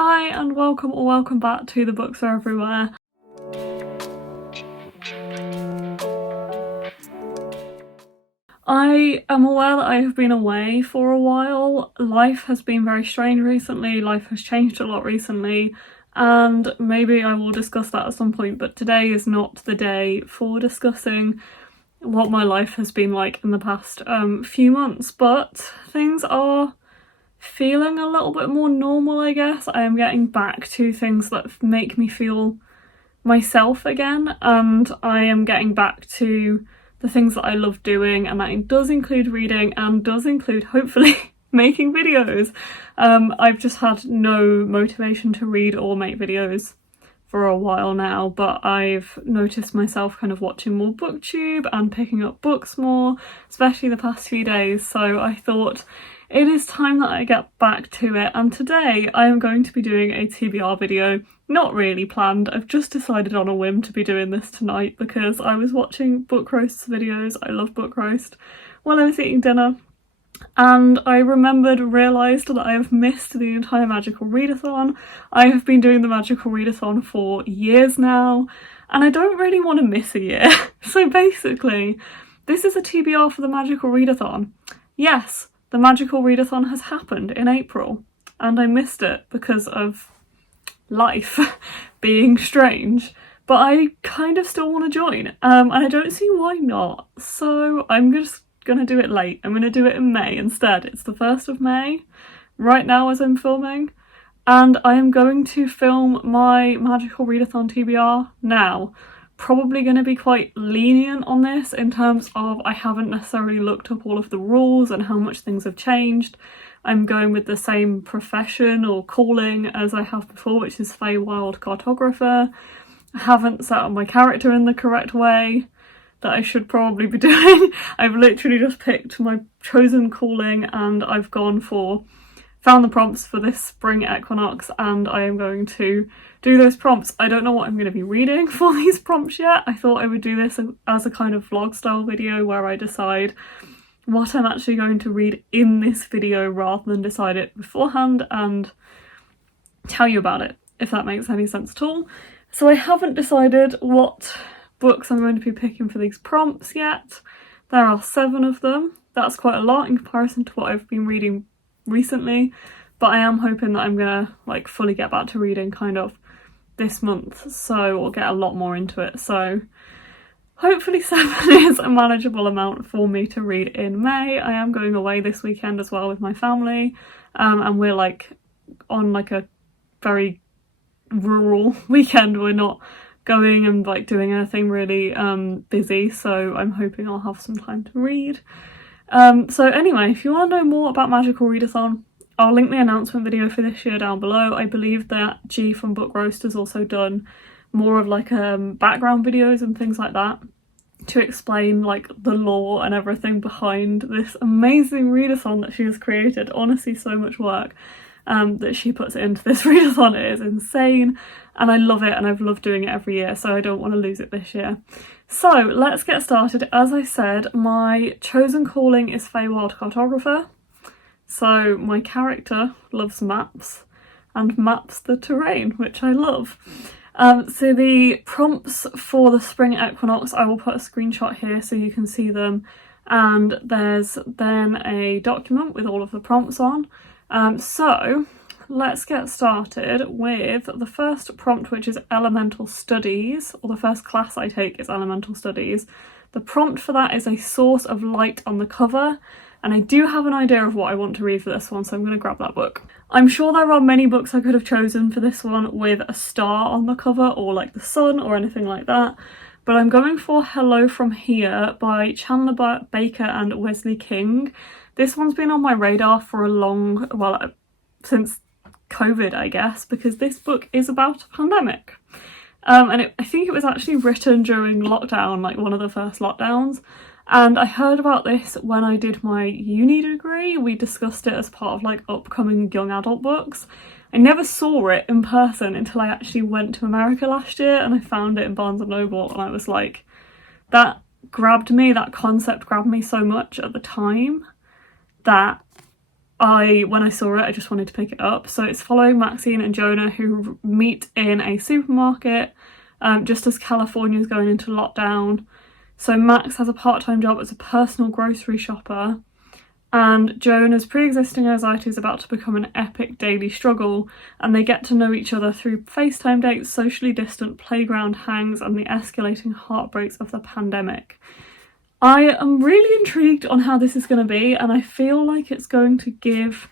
Hi and welcome or welcome back to The Books Are Everywhere. I am aware that I have been away for a while. Life has been very strange recently, life has changed a lot recently, and maybe I will discuss that at some point, but today is not the day for discussing what my life has been like in the past few months, but things are feeling a little bit more normal, I guess. I am getting back to things that make me feel myself again, and I am getting back to the things that I love doing, and that does include reading and does include, hopefully, making videos. I've just had no motivation to read or make videos for a while now, but I've noticed myself kind of watching more booktube and picking up books more, especially the past few days, so I thought it is time that I get back to it, and today I am going to be doing a TBR video. Not really planned, I've just decided on a whim to be doing this tonight because I was watching Book Roast's videos, I love Book Roast, while I was eating dinner, and I realised that I have missed the entire Magical Readathon. I have been doing the Magical Readathon for years now, and I don't really want to miss a year. So basically, this is a TBR for the Magical Readathon. Yes, the Magical Readathon has happened in April, and I missed it because of life being strange, but I kind of still want to join, and I don't see why not, so I'm just gonna do it late. I'm gonna do it in May instead. It's the 1st of May right now as I'm filming, and I am going to film my Magical Readathon TBR now. Probably going to be quite lenient on this in terms of I haven't necessarily looked up all of the rules and how much things have changed. I'm going with the same profession or calling as I have before, which is Feywild Cartographer. I haven't set up my character in the correct way that I should probably be doing. I've literally just picked my chosen calling and I've found the prompts for this spring equinox, and I am going to do those prompts. I don't know what I'm going to be reading for these prompts yet. I thought I would do this as a kind of vlog style video where I decide what I'm actually going to read in this video rather than decide it beforehand and tell you about it, if that makes any sense at all. So I haven't decided what books I'm going to be picking for these prompts yet. There are 7 of them. That's quite a lot in comparison to what I've been reading recently, but I am hoping that I'm gonna fully get back to reading kind of this month, so I'll get a lot more into it. So hopefully 7 is a manageable amount for me to read in May. I am going away this weekend as well with my family, and we're on a very rural weekend. We're not going and doing anything really busy, so I'm hoping I'll have some time to read. So anyway, if you want to know more about Magical Readathon, I'll link the announcement video for this year down below. I believe that G from Book Roast has also done more of background videos and things like that to explain the lore and everything behind this amazing readathon that she has created. Honestly, so much work that she puts into this readathon. It is insane, and I love it, and I've loved doing it every year, so I don't want to lose it this year. So let's get started. As I said, my chosen calling is Feywild Cartographer, so my character loves maps and maps the terrain, which I love. So the prompts for the spring equinox, I will put a screenshot here so you can see them, and there's then a document with all of the prompts on. So let's get started with the first prompt, which is Elemental Studies, or the first class I take is Elemental Studies. The prompt for that is a source of light on the cover, and I do have an idea of what I want to read for this one, so I'm going to grab that book. I'm sure there are many books I could have chosen for this one with a star on the cover, or the sun or anything like that, but I'm going for Hello From Here by Chandler Baker and Wesley King. This one's been on my radar for since COVID, I guess, because this book is about a pandemic. And I think it was actually written during lockdown, one of the first lockdowns. And I heard about this when I did my uni degree. We discussed it as part of upcoming young adult books. I never saw it in person until I actually went to America last year, and I found it in Barnes & Noble, and I was like, that concept grabbed me so much at the time that when I saw it, I just wanted to pick it up. So it's following Maxine and Jonah, who meet in a supermarket just as California is going into lockdown. So Max has a part-time job as a personal grocery shopper, and Jonah's pre-existing anxiety is about to become an epic daily struggle, and they get to know each other through FaceTime dates, socially distant playground hangs, and the escalating heartbreaks of the pandemic. I am really intrigued on how this is going to be, and I feel like it's going to give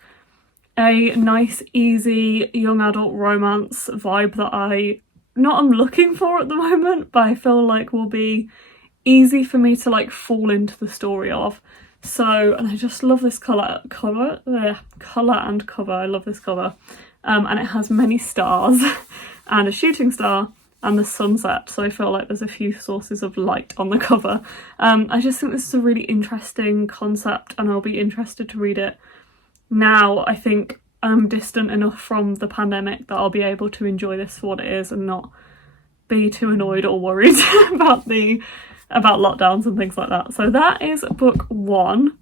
a nice, easy, young adult romance vibe that I'm looking for at the moment, but I feel like will be easy for me to like fall into the story of. So, and I just love this colour and cover. I love this cover. And it has many stars and a shooting star and the sunset, so I feel like there's a few sources of light on the cover. I just think this is a really interesting concept, and I'll be interested to read it. Now I think I'm distant enough from the pandemic that I'll be able to enjoy this for what it is and not be too annoyed or worried about lockdowns and things like that. So that is book 1.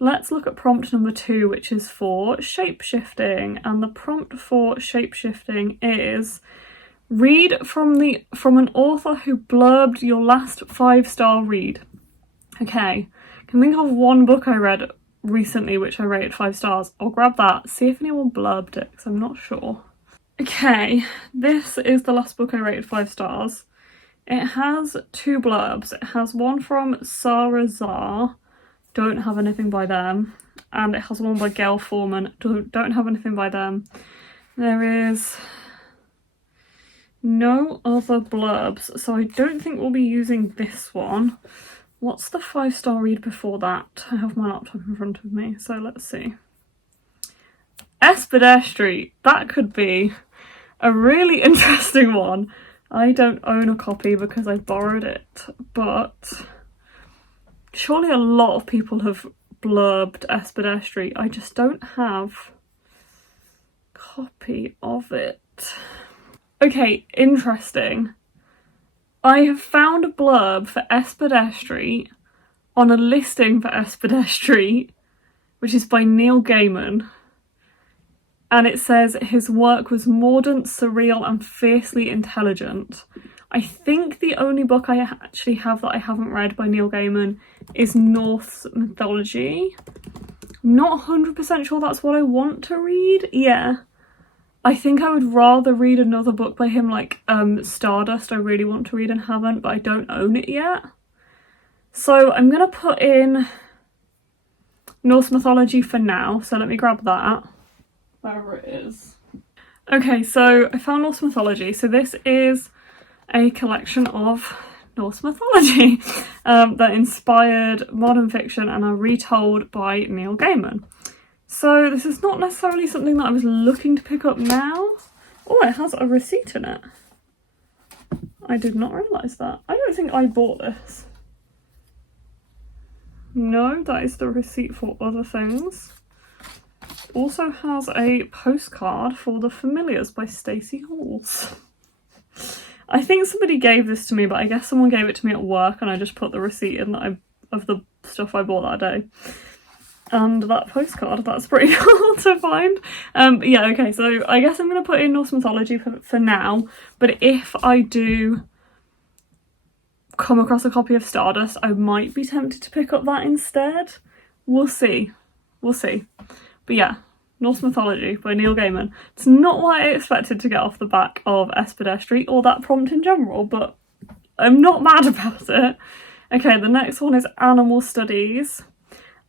Let's look at prompt number 2, which is for shapeshifting, and the prompt for shapeshifting is: read from an author who blurbed your last 5-star read. Okay, I can think of one book I read recently which I rated 5 stars. I'll grab that, see if anyone blurbed it, because I'm not sure. Okay, this is the last book I rated 5 stars. It has 2 blurbs. It has one from Sarah Zar, don't have anything by them, and it has one by Gail Foreman, don't have anything by them. There is no other blurbs, so I don't think we'll be using this one. What's the 5-star read before that? I have my laptop in front of me, so let's see. Espadere Street, that could be a really interesting one. I don't own a copy because I borrowed it, but surely a lot of people have blurbed Espadere Street. I just don't have a copy of it. Okay, interesting. I have found a blurb for Espadere Street on a listing for Espadere Street, which is by Neil Gaiman. And it says his work was mordant, surreal, and fiercely intelligent. I think the only book I actually have that I haven't read by Neil Gaiman is Norse mythology. I'm not 100% sure that's what I want to read. Yeah. I think I would rather read another book by him, like Stardust I really want to read and haven't, but I don't own it yet. So I'm going to put in Norse mythology for now, so let me grab that, wherever it is. Okay, so I found Norse mythology. So this is a collection of Norse mythology that inspired modern fiction and are retold by Neil Gaiman. So this is not necessarily something that I was looking to pick up now. Oh, it has a receipt in it. I did not realise that. I don't think I bought this. No, that is the receipt for other things. Also has a postcard for The Familiars by Stacey Halls. I think somebody gave this to me, but I guess someone gave it to me at work and I just put the receipt in of the stuff I bought that day. And that postcard, that's pretty cool to find. Yeah, okay, so I guess I'm going to put in Norse mythology for now, but if I do come across a copy of Stardust, I might be tempted to pick up that instead. We'll see. We'll see. But yeah, Norse mythology by Neil Gaiman. It's not what I expected to get off the back of Espadere Street or that prompt in general, but I'm not mad about it. Okay, the next one is Animal Studies.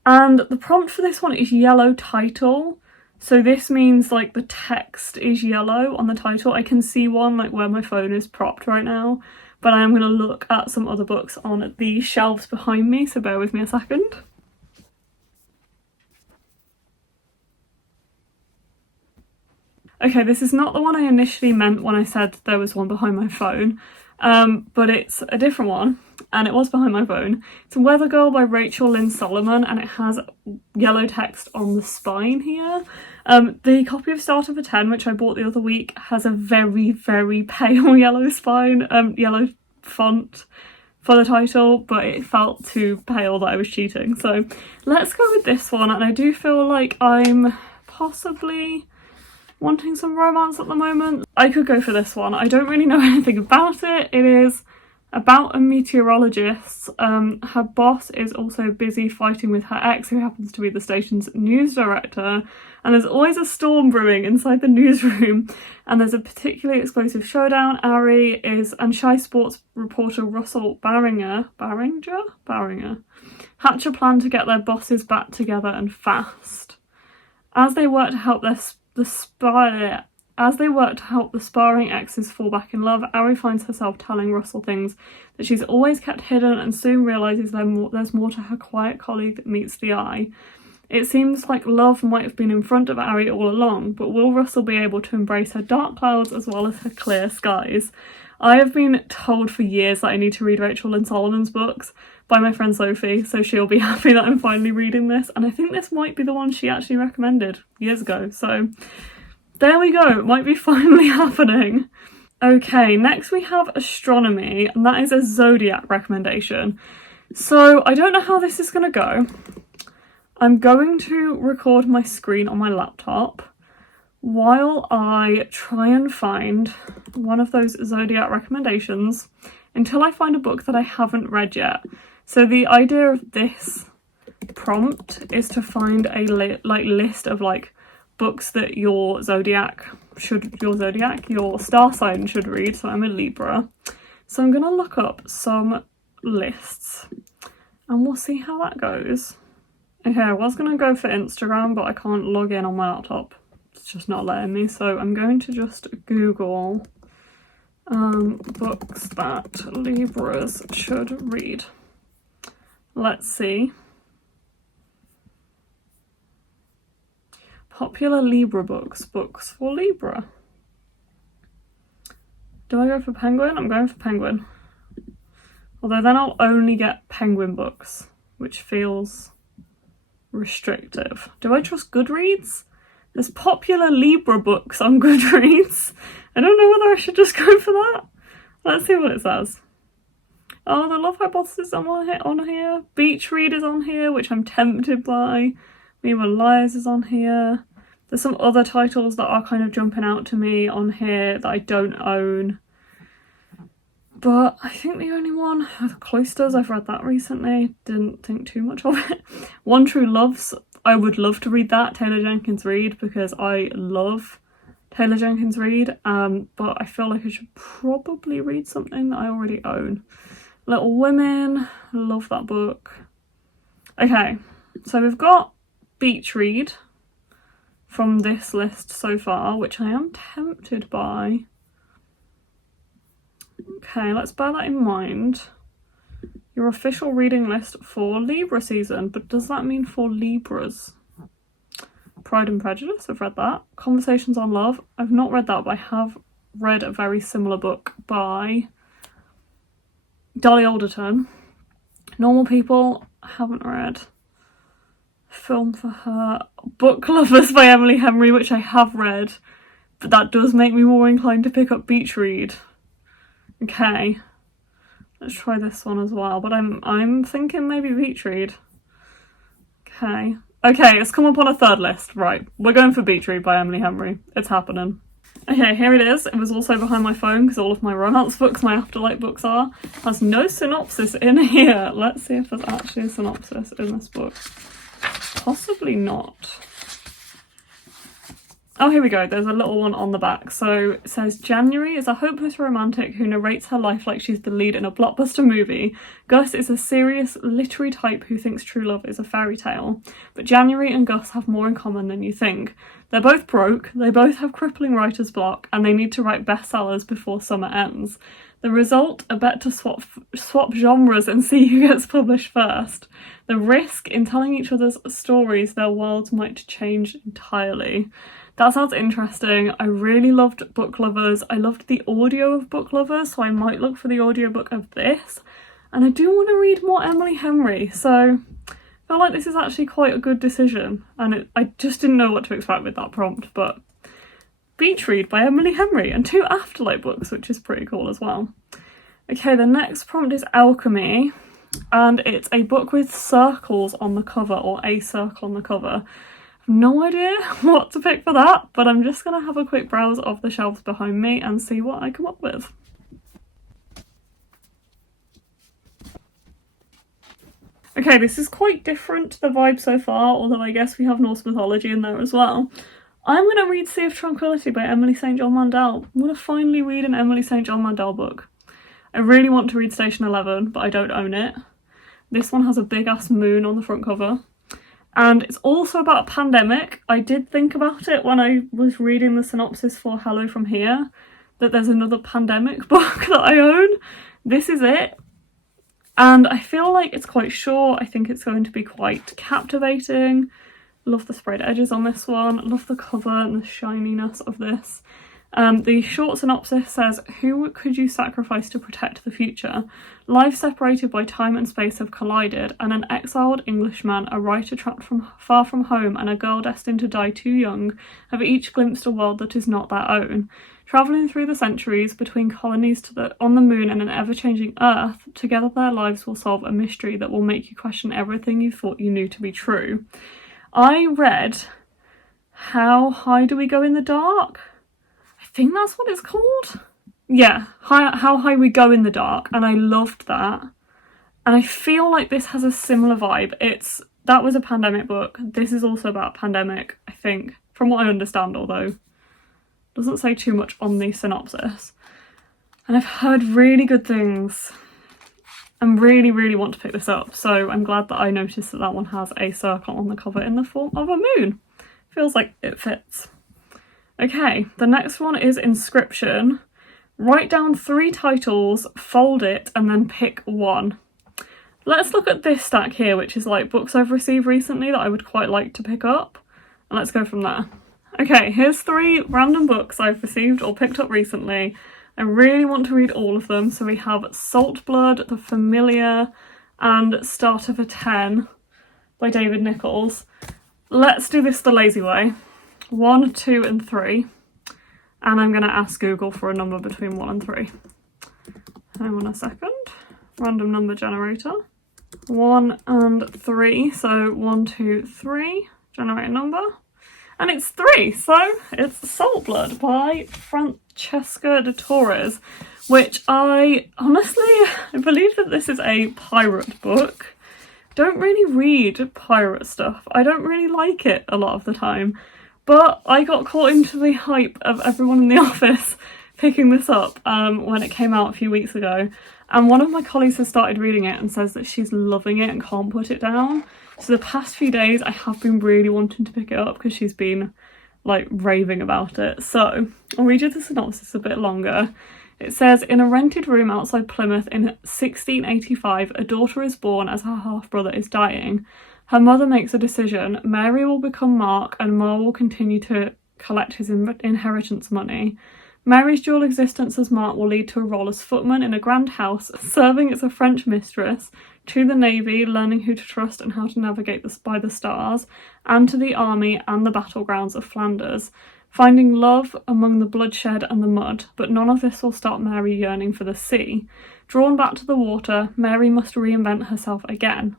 And the prompt for this one is yellow title. So this means like the text is yellow on the title. I can see one like where my phone is propped right now, but I am going to look at some other books on the shelves behind me, so bear with me a second. Okay, this is not the one I initially meant when I said there was one behind my phone, but it's a different one, and it was behind my phone. It's Weather Girl by Rachel Lynn Solomon, and it has yellow text on the spine here. The copy of Starter for 10, which I bought the other week, has a very, very pale yellow spine, yellow font. for the title, but it felt too pale that I was cheating. So let's go with this one, and I do feel like I'm possibly wanting some romance at the moment. I could go for this one. I don't really know anything about it. It is about a meteorologist. Her boss is also busy fighting with her ex, who happens to be the station's news director, and there's always a storm brewing inside the newsroom, and there's a particularly explosive showdown. Ari and Shy Sports reporter Russell Barringer hatch a plan to get their bosses back together and fast. As they work to help the sparring exes fall back in love, Ari finds herself telling Russell things that she's always kept hidden, and soon realises there's more to her quiet colleague that meets the eye. It seems like love might have been in front of Ari all along, but will Russell be able to embrace her dark clouds as well as her clear skies? I have been told for years that I need to read Rachel Lynn Solomon's books by my friend Sophie, so she'll be happy that I'm finally reading this, and I think this might be the one she actually recommended years ago, so there we go, it might be finally happening. Okay, next we have astronomy, and that is a zodiac recommendation. So I don't know how this is going to go. I'm going to record my screen on my laptop while I try and find one of those zodiac recommendations until I find a book that I haven't read yet. So the idea of this prompt is to find a list of books that your star sign should read. So I'm a Libra. So I'm going to look up some lists and we'll see how that goes. Okay, I was going to go for Instagram, but I can't log in on my laptop. It's just not letting me. So I'm going to just Google books that Libras should read. Let's see. Popular Libra books for Libra. Do I go for Penguin? I'm going for Penguin. Although then I'll only get Penguin books, which feels restrictive. Do I trust Goodreads? There's popular Libra books on Goodreads. I don't know whether I should just go for that. Let's see what it says. Oh, the Love Hypothesis is on here. Beach Read is on here, which I'm tempted by. Me Were Liars is on here. There's some other titles that are kind of jumping out to me on here that I don't own. But I think the only one, The Cloisters, I've read that recently. Didn't think too much of it. One True Loves, I would love to read that, Taylor Jenkins Reid, because I love Taylor Jenkins Reid. But I feel like I should probably read something that I already own. Little Women, love that book. Okay, so we've got Beach Read from this list so far, which I am tempted by. Okay, let's bear that in mind. Your official reading list for Libra season, but does that mean for Libras? Pride and Prejudice, I've read that. Conversations on Love, I've not read that, but I have read a very similar book by Dolly Alderton. Normal People, I haven't read. Film for Her. Book Lovers by Emily Henry, which I have read, but that does make me more inclined to pick up Beach Read. Okay, let's try this one as well, but I'm thinking maybe Beach Read. Okay, it's come up on a third list. Right, we're going for Beach Read by Emily Henry. It's happening. Okay, here it is. It was also behind my phone because all of my romance books, my Afterlight books are. There's no synopsis in here. Let's see if there's actually a synopsis in this book. Possibly not. Oh, here we go. There's a little one on the back. So it says, January is a hopeless romantic who narrates her life like she's the lead in a blockbuster movie. Gus is a serious literary type who thinks true love is a fairy tale. But January and Gus have more in common than you think. They're both broke, they both have crippling writer's block, and they need to write bestsellers before summer ends. The result, a bet to swap genres and see who gets published first. The risk, in telling each other's stories, their worlds might change entirely. That sounds interesting. I really loved Book Lovers. I loved the audio of Book Lovers, so I might look for the audiobook of this. And I do want to read more Emily Henry, so I feel like this is actually quite a good decision. And I just didn't know what to expect with that prompt, but Beach Read by Emily Henry and 2 Afterlight books, which is pretty cool as well. Okay, the next prompt is alchemy, and it's a book with circles on the cover, or a circle on the cover. No idea what to pick for that, but I'm just going to have a quick browse of the shelves behind me and see what I come up with. Okay, this is quite different to the vibe so far, although I guess we have Norse mythology in there as well. I'm going to read Sea of Tranquility by Emily St. John Mandel. I'm going to finally read an Emily St. John Mandel book. I really want to read Station 11, but I don't own it. This one has a big ass moon on the front cover. And it's also about a pandemic. I did think about it when I was reading the synopsis for Hello From Here, that there's another pandemic book that I own. This is it. And I feel like it's quite short. I think it's going to be quite captivating. Love the sprayed edges on this one. Love the cover and the shininess of this. The short synopsis says, who could you sacrifice to protect the future? Lives separated by time and space have collided, and an exiled Englishman, a writer trapped far from home, and a girl destined to die too young have each glimpsed a world that is not their own. Travelling through the centuries between colonies on the moon and an ever-changing Earth, together their lives will solve a mystery that will make you question everything you thought you knew to be true. I read How High Do We Go in the Dark? I think that's what it's called. Yeah, How High We Go in the Dark, and I loved that. And I feel like this has a similar vibe. That was a pandemic book. This is also about pandemic, I think, from what I understand, although doesn't say too much on the synopsis. And I've heard really good things. And really, really want to pick this up. So I'm glad that I noticed that one has a circle on the cover in the form of a moon. Feels like it fits. Okay, the next one is Inscription. Write down 3 titles, fold it, and then pick one. Let's look at this stack here, which is like books I've received recently that I would quite like to pick up. And let's go from there. Okay, here's 3 random books I've received or picked up recently. I really want to read all of them. So we have Salt Blood, The Familiar, and Start of a 10 by David Nichols. Let's do this the lazy way. 1, 2, and 3. And I'm going to ask Google for a number between 1 and 3. Hang on a second. Random number generator. 1 and 3. So 1, 2, 3. Generate a number. And it's 3. So it's Salt Blood by Francesca de Torres, which I believe that this is a pirate book. Don't really read pirate stuff. I don't really like it a lot of the time. But I got caught into the hype of everyone in the office picking this up when it came out a few weeks ago. And one of my colleagues has started reading it and says that she's loving it and can't put it down. So the past few days I have been really wanting to pick it up because she's been like raving about it. So I'll read you the synopsis a bit longer. It says, in a rented room outside Plymouth in 1685, a daughter is born as her half-brother is dying. Her mother makes a decision. Mary will become Mark and Mar will continue to collect his inheritance money. Mary's dual existence as Mark will lead to a role as footman in a grand house, serving as a French mistress, to the navy, learning who to trust and how to navigate by the stars, and to the army and the battlegrounds of Flanders, finding love among the bloodshed and the mud, but none of this will stop Mary yearning for the sea. Drawn back to the water, Mary must reinvent herself again.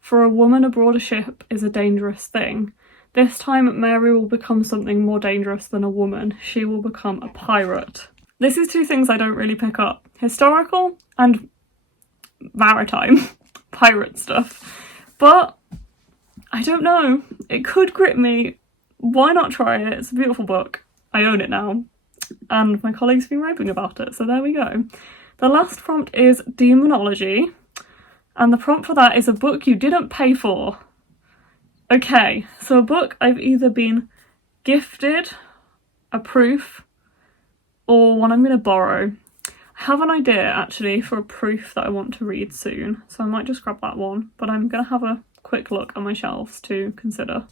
For a woman aboard a ship is a dangerous thing. This time Mary will become something more dangerous than a woman. She will become a pirate. This is 2 things I don't really pick up. Historical and maritime pirate stuff. But I don't know. It could grip me. Why not try it? It's a beautiful book. I own it now. And my colleague's been raving about it, so there we go. The last prompt is Demonology. And the prompt for that is a book you didn't pay for. Okay, so a book I've either been gifted, a proof, or one I'm going to borrow. I have an idea actually for a proof that I want to read soon, so I might just grab that one, but I'm going to have a quick look at my shelves to consider.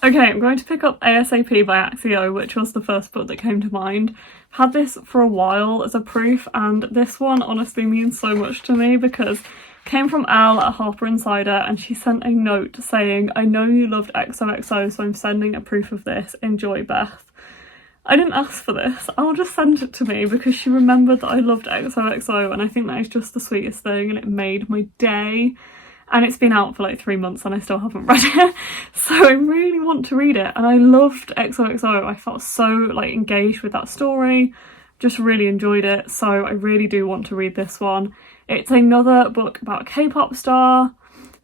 Okay, I'm going to pick up ASAP by Axio, which was the first book that came to mind. I've had this for a while as a proof, and this one honestly means so much to me because it came from Elle at Harper Insider, and she sent a note saying, I know you loved XOXO, so I'm sending a proof of this. Enjoy, Beth. I didn't ask for this. I'll just send it to me because she remembered that I loved XOXO, and I think that is just the sweetest thing, and it made my day. And it's been out for like 3 months and I still haven't read it, so I really want to read it. And I loved XOXO. I felt so like engaged with that story, just really enjoyed it, so I really do want to read this one. It's another book about a K-pop star.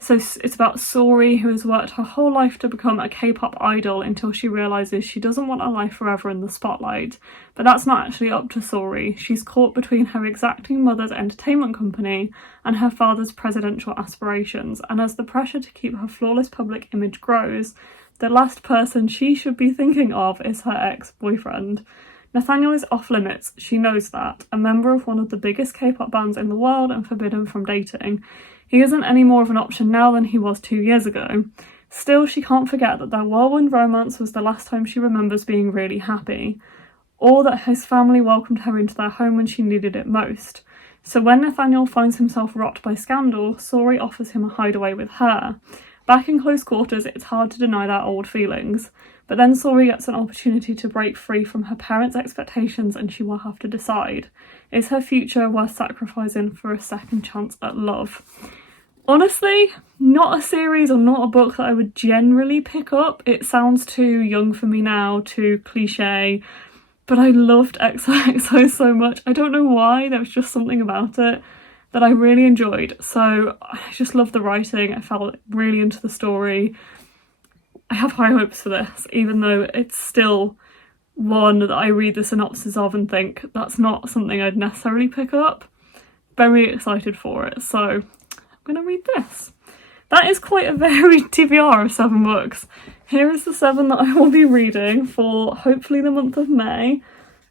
So it's about Sori, who has worked her whole life to become a K-pop idol until she realises she doesn't want her life forever in the spotlight. But that's not actually up to Sori. She's caught between her exacting mother's entertainment company and her father's presidential aspirations, and as the pressure to keep her flawless public image grows, the last person she should be thinking of is her ex-boyfriend. Nathaniel is off limits, she knows that, a member of one of the biggest K-pop bands in the world and forbidden from dating. He isn't any more of an option now than he was 2 years ago. Still, she can't forget that their whirlwind romance was the last time she remembers being really happy, or that his family welcomed her into their home when she needed it most. So when Nathaniel finds himself rocked by scandal, Sori offers him a hideaway with her. Back in close quarters, it's hard to deny their old feelings, but then Sori gets an opportunity to break free from her parents' expectations and she will have to decide. Is her future worth sacrificing for a second chance at love? Honestly, not a series or not a book that I would generally pick up. It sounds too young for me now, too cliche, but I loved XOXO so much. I don't know why, there was just something about it that I really enjoyed. So I just loved the writing, I felt really into the story. I have high hopes for this, even though it's still one that I read the synopsis of and think that's not something I'd necessarily pick up. Very excited for it, so I'm gonna read this. That is quite a varied TBR of 7 books. Here is the 7 that I will be reading for hopefully the month of May.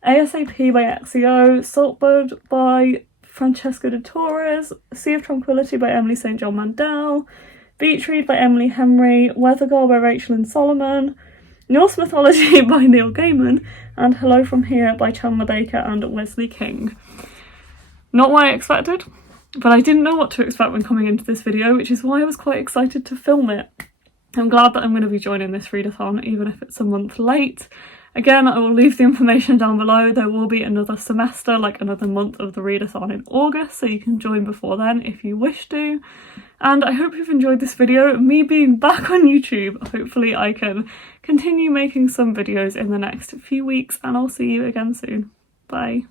ASAP by Exio, Saltbird by Francesca de Torres, Sea of Tranquility by Emily St. John Mandel, Beach Read by Emily Henry, Weather Girl by Rachel and Solomon, Norse Mythology by Neil Gaiman, and Hello From Here by Chandler Baker and Wesley King. Not what I expected, but I didn't know what to expect when coming into this video, which is why I was quite excited to film it. I'm glad that I'm going to be joining this readathon, even if it's a month late. Again, I will leave the information down below. There will be another semester, like another month of the readathon in August, so you can join before then if you wish to. And I hope you've enjoyed this video. Me being back on YouTube, hopefully I can continue making some videos in the next few weeks, and I'll see you again soon. Bye.